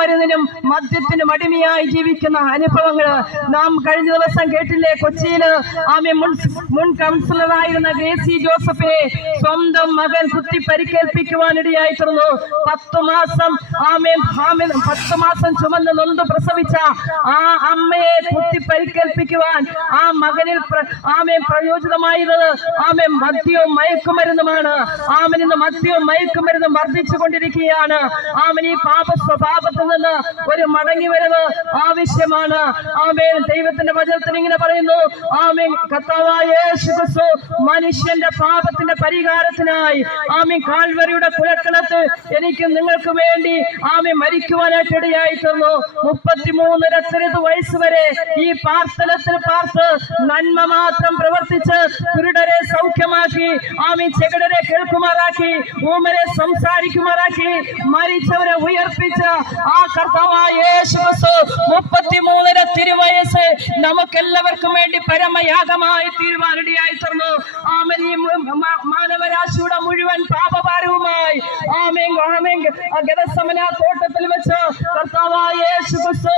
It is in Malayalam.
മയക്കുമരുന്നിനും മദ്യത്തിനും അടിമയായി ജീവിക്കുന്ന അനുഭവങ്ങള് നാം കഴിഞ്ഞ ദിവസം കേട്ടില്ലേ? കൊച്ചിയില് മുൻ കൗൺസിലറായിരുന്ന ഗ്രേസി ജോസഫിനെ സ്വന്തം മകൻ കുത്തി പരിക്കേൽപ്പിക്കുവാനിടയായി തീർന്നു. 10 മാസം ചുമന്ന് നൊന്ത് പ്രസവിച്ച ആ അമ്മയെ കുത്തി പരിക്കേൽപ്പിക്കുവാൻ ആ മകനിൽ പ്രയോജിതമായത് മദ്യവും മയക്കുമരുന്നുമാണ്. ഇന്ന് മദ്യവും മയക്കുമരുന്നും വർദ്ധിച്ചു കൊണ്ടിരിക്കുകയാണ്. ഈ പാപ സ്വഭാവത്തിൽ നിന്ന് ഒരു മടങ്ങിവരവ് ആവശ്യമാണ്. ദൈവത്തിന്റെ വചനത്തിൽ ഇങ്ങനെ പറയുന്നു, കർത്താവായ യേശു ക്രിസ്തു മനുഷ്യന്റെ പാപത്തിന്റെ പരിഹാരത്തിനായി കാൽവരിയുടെ കുലക്കണത്ത് എനിക്ക് നിങ്ങൾക്ക് വേണ്ടി മരിക്കുവാനായിട്ട് ഇടയായി തീർന്നു. 33 വയസ്സ് വരെ ഈ പാർത്തലത്തിൽ പാർത്ത് നന്മ മാത്രം പ്രവർത്തിച്ച് കുരുടരെ സൗഖ്യമാക്കി, ചെകിടരെ കേൾക്കുമാറാക്കി, ഊമരെ സംസാരിക്കുമാറാക്കി, മരിച്ചവരെ ഉയർപ്പിച്ച ആ കർത്താവായ യേശു ക്രിസ്തു 33 തിരുവയസ്സ് നമുക്കെല്ലാവർക്കും വേണ്ടി പരമയാഗമായി തീരുവാനിടയായി തീർന്നു. ഈ മാനവരാശിയുടെ മുഴുവൻ പാപഭാരവുമായി ഗെത്സമന തോട്ടത്തിൽ വെച്ച് കർത്താവായ യേശു ക്രിസ്തു